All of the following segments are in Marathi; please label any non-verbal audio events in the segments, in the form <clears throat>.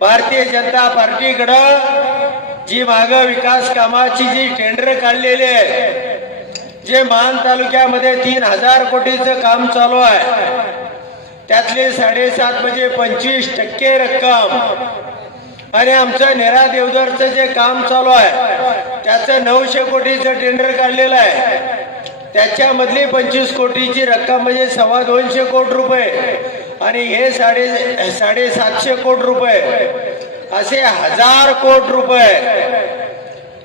भारतीय जनता पार्टीकडं जी माग विकास कामाची जी टेंडर काढलेली आहे जे मान तालुक्यामध्ये तीन हजार कोटीचं काम चालू आहे त्यातले साडेसात म्हणजे पंचवीस टक्के रक्कम. आणि आमचं नेरा देवदरचं जे काम चालू आहे त्याचं नऊशे कोटीचं टेंडर काढलेलं आहे. त्याच्यामधली पंचवीस कोटीची रक्कम म्हणजे सव्वा दोनशे कोटी रुपये. आणि हे साडे साडेसातशे कोटी रुपये. असे हजार कोटी रुपये.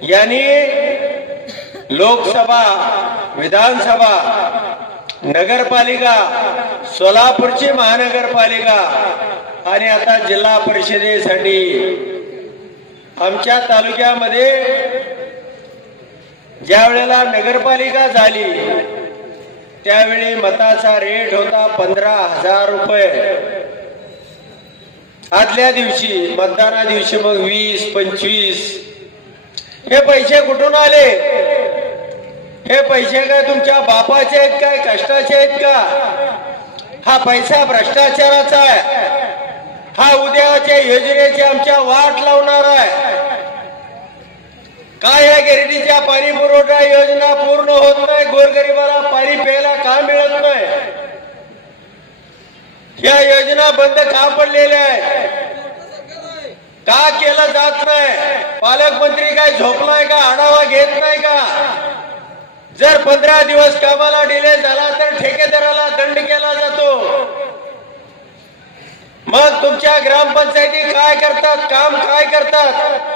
यांनी लोकसभा विधानसभा नगरपालिका सोलापूरची महानगरपालिका आणि आता जिल्हा परिषदेसाठी आमच्या तालुक्यामध्ये ज्या वेळेला नगरपालिका झाली त्यावेळी मताचा रेट होता पंधरा हजार रुपये. आदल्या दिवशी मतदाना दिवशी मग वीस पंचवीस. हे पैसे कुठून आले? हे पैसे काय तुमच्या बापाचे आहेत काय कष्टाचे आहेत का? हा पैसा भ्रष्टाचाराचा आहे. हा उद्याच्या योजनेची आमच्या वाट लावणार आहे. काय या गिरडीच्या पाणी पुरवठा योजना पूर्ण होत नाही? गोरगरिबाला पाणी प्यायला का मिळत नाही? या योजना बंद का पडलेल्या आहेत? का केलं जात नाही? पालकमंत्री काय झोपलाय का? आढावा घेत नाही का? जर पंधरा दिवस कामाला डिले झाला तर ठेकेदाराला दंड केला जातो. मग तुमच्या ग्रामपंचायती काय करतात? काम काय करतात?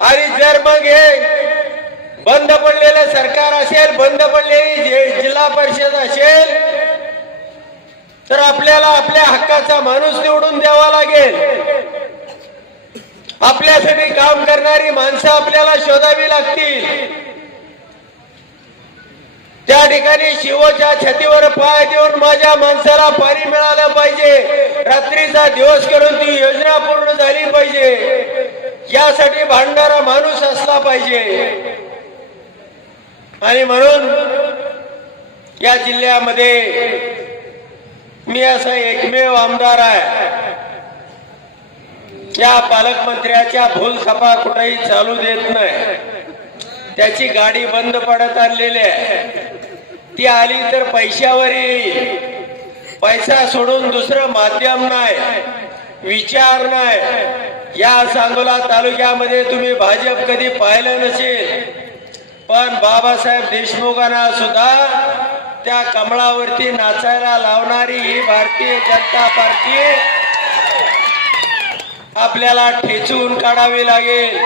आणि जर मग हे बंद पडलेलं सरकार असेल बंद पडलेली जिल्हा परिषद असेल तर आपल्याला आपल्या हक्काचा माणूस निवडून द्यावा लागेल. आपल्यासाठी काम करणारी माणसं आपल्याला शोधावी लागतील. त्या ठिकाणी शिवच्या छतीवर पाय देऊन माझ्या माणसाला पाणी मिळालं पाहिजे. रात्रीचा दिवस करून ती योजना पूर्ण झाली पाहिजे. यासाठी भांडणारा माणूस असला पाहिजे. आणि म्हणून या जिल्ह्यामध्ये मी असा एकमेव आमदार आहे. या पालकमंत्र्याच्या भूलथापा कुठेही चालू देत नाही. त्याची गाडी बंद पडत आणलेली आहे. ती आली तर पैशावर येईल. पैसा सोडून दुसरं माध्यम नाही. विचार नाही. या सांगोला तालुक्यामध्ये तुम्ही भाजप कधी पाहिलं नसेल पण बाबासाहेब देशमुखांना सुद्धा त्या कमळावरती नाचायला लावणारी ही भारतीय जनता पार्टी आपल्याला ठेचून काढावी लागेल.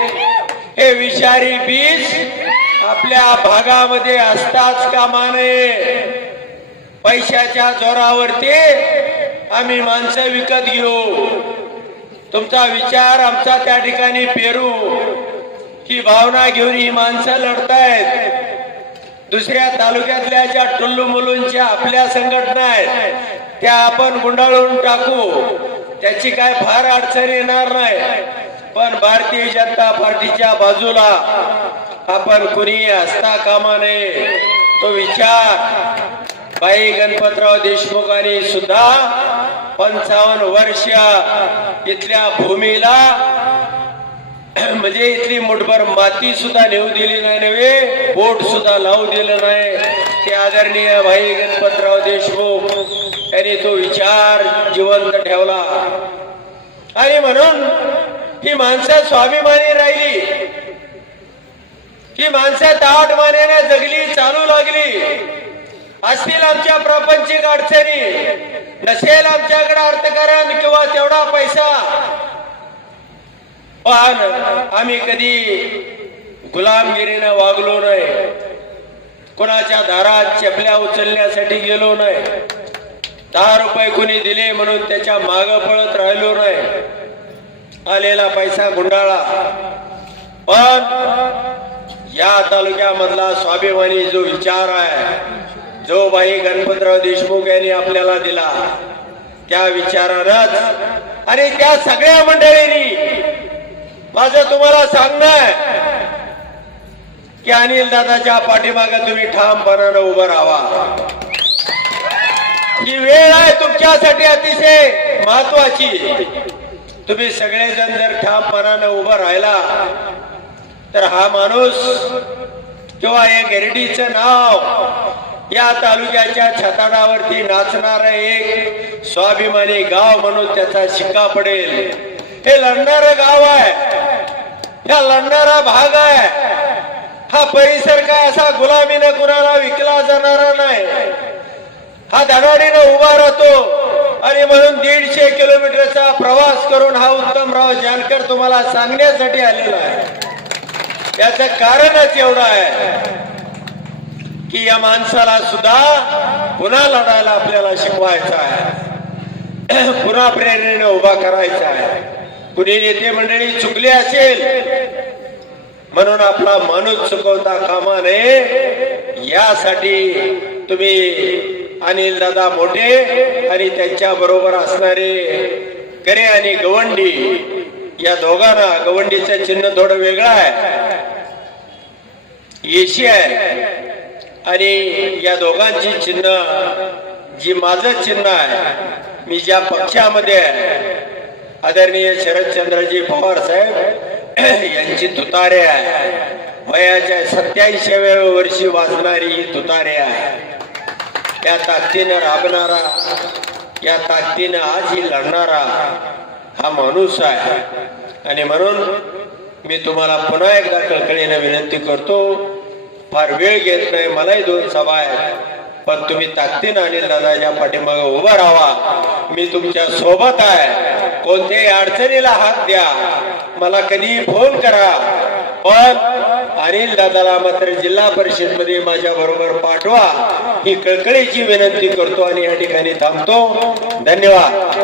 हे विषारी बीज आपल्या भागामध्ये असताच कामा नये पैशाच्या जोरावरती आम्ही माणसं विकत घेऊ. तुमचा विचार आमचा त्या ठिकाणी पेरू ही भावना घेऊन ही माणसं लढतायत. दुसऱ्या तालुक्यातल्या ज्या टुल्लू मुलूंच्या आपल्या संघटना आहेत त्या आपण गुंडाळून टाकू. त्याची काय फार अडचण येणार नाही. पण भारतीय जनता पार्टीच्या बाजूला आपण कुणी असता कामा नये तो विचार बाई गणपतराव देशमुखांनी सुद्धा पंचावन्न वर्ष इथल्या भूमीला <clears throat> म्हणजे इथली मुठभर माती सुद्धा नेऊ दिली नाही नव्हे बोट सुद्धा लावू दिलं नाही. ते आदरणीय भाई गणपतराव देशमुख यांनी तो विचार जिवंत ठेवला. आणि म्हणून ही माणसं स्वाभिमानी राहिली. ही माणसं ताट मानेने जगली चालू लागली. असतील आमच्या प्रापंचिक अडचणी. नसेल आमच्याकडे अर्थकारण किंवा तेवढा पैसा. पण आम्ही कधी गुलामगिरीनं वागलो नाही. कोणाच्या दारात चपल्या उचलण्यासाठी गेलो नाही. दहा रुपये कुणी दिले म्हणून त्याच्या माग पळत राहिलो नाही. आलेला पैसा गुंडाळा. पण या तालुक्यामधला स्वाभिमानी जो विचार आहे जो बाई गणपतराव देशमुख यांनी आपल्याला दिला त्या विचारानच आणि त्या सगळ्या मंडळींनी माझं तुम्हाला सांगणं आहे की अनिल दादाच्या पाठीमागे तुम्ही ठामपणानं उभं राहा ही वेळ आहे तुमच्यासाठी अतिशय महत्वाची. तुम्ही सगळेजण जर ठामपणानं उभं राहिला तर हा माणूस किंवा एक गिरडीचं नाव या तालुक्याच्या छताडावरती नाचणार एक स्वाभिमानी गाव म्हणून त्याचा शिक्का पडेल. हे लढणारं गाव आहे. हा लढणारा भाग आहे. हा परिसर काय असा गुलामीनं कुणाला विकला जाणारा नाही. हा धडाडीनं उभा राहतो आणि म्हणून दीडशे किलोमीटरचा प्रवास करून हा उत्तमराव जानकर तुम्हाला सांगण्यासाठी आलेला आहे. याचं कारणच एवढं आहे. की या माणसाला सुद्धा पुन्हा लढायला आपल्याला शिकवायचं आहे. <clears throat> पुन्हा प्रेरणेने उभा करायचा आहे. कुणी नेते मंडळी चुकली असेल म्हणून आपला माणूस चुकवता कामा नये. यासाठी तुम्ही अनिल दादा मोठे आणि त्यांच्या बरोबर असणारे करे आणि गवंडी या दोघांना गवंडीचं चिन्ह थोडं वेगळं आहे. येशी आहे. आणि या दोघांची चिन्ह जी माझं चिन्ह आहे मी ज्या पक्षामध्ये आहे आदरणीय शरदचंद्रजी पवार साहेब <clears throat> यांची तुतारे आहे. वयाच्या सत्याऐंशीव्या वर्षी वाजणारी ही तुतारे आहे. या ताकदीनं राबणारा या ताकदीनं आज ही लढणारा हा माणूस आहे. आणि म्हणून मी तुम्हाला पुन्हा एकदा कळकळीनं विनंती करतो फार वेळ घेत नाही मलाही दोन सभा आहेत. पण तुम्ही ताकदीनं आणि दादाच्या पाठीमागे उभं राहा मी तुमच्यासोबत आहे. कोणत्याही अडचणीला हात द्या. मला कधी फोन करा. पण अनिल दादाला मात्र जिल्हा परिषदमध्ये माझ्या बरोबर पाठवा. ही कळकळीची विनंती करतो आणि या ठिकाणी थांबतो. धन्यवाद.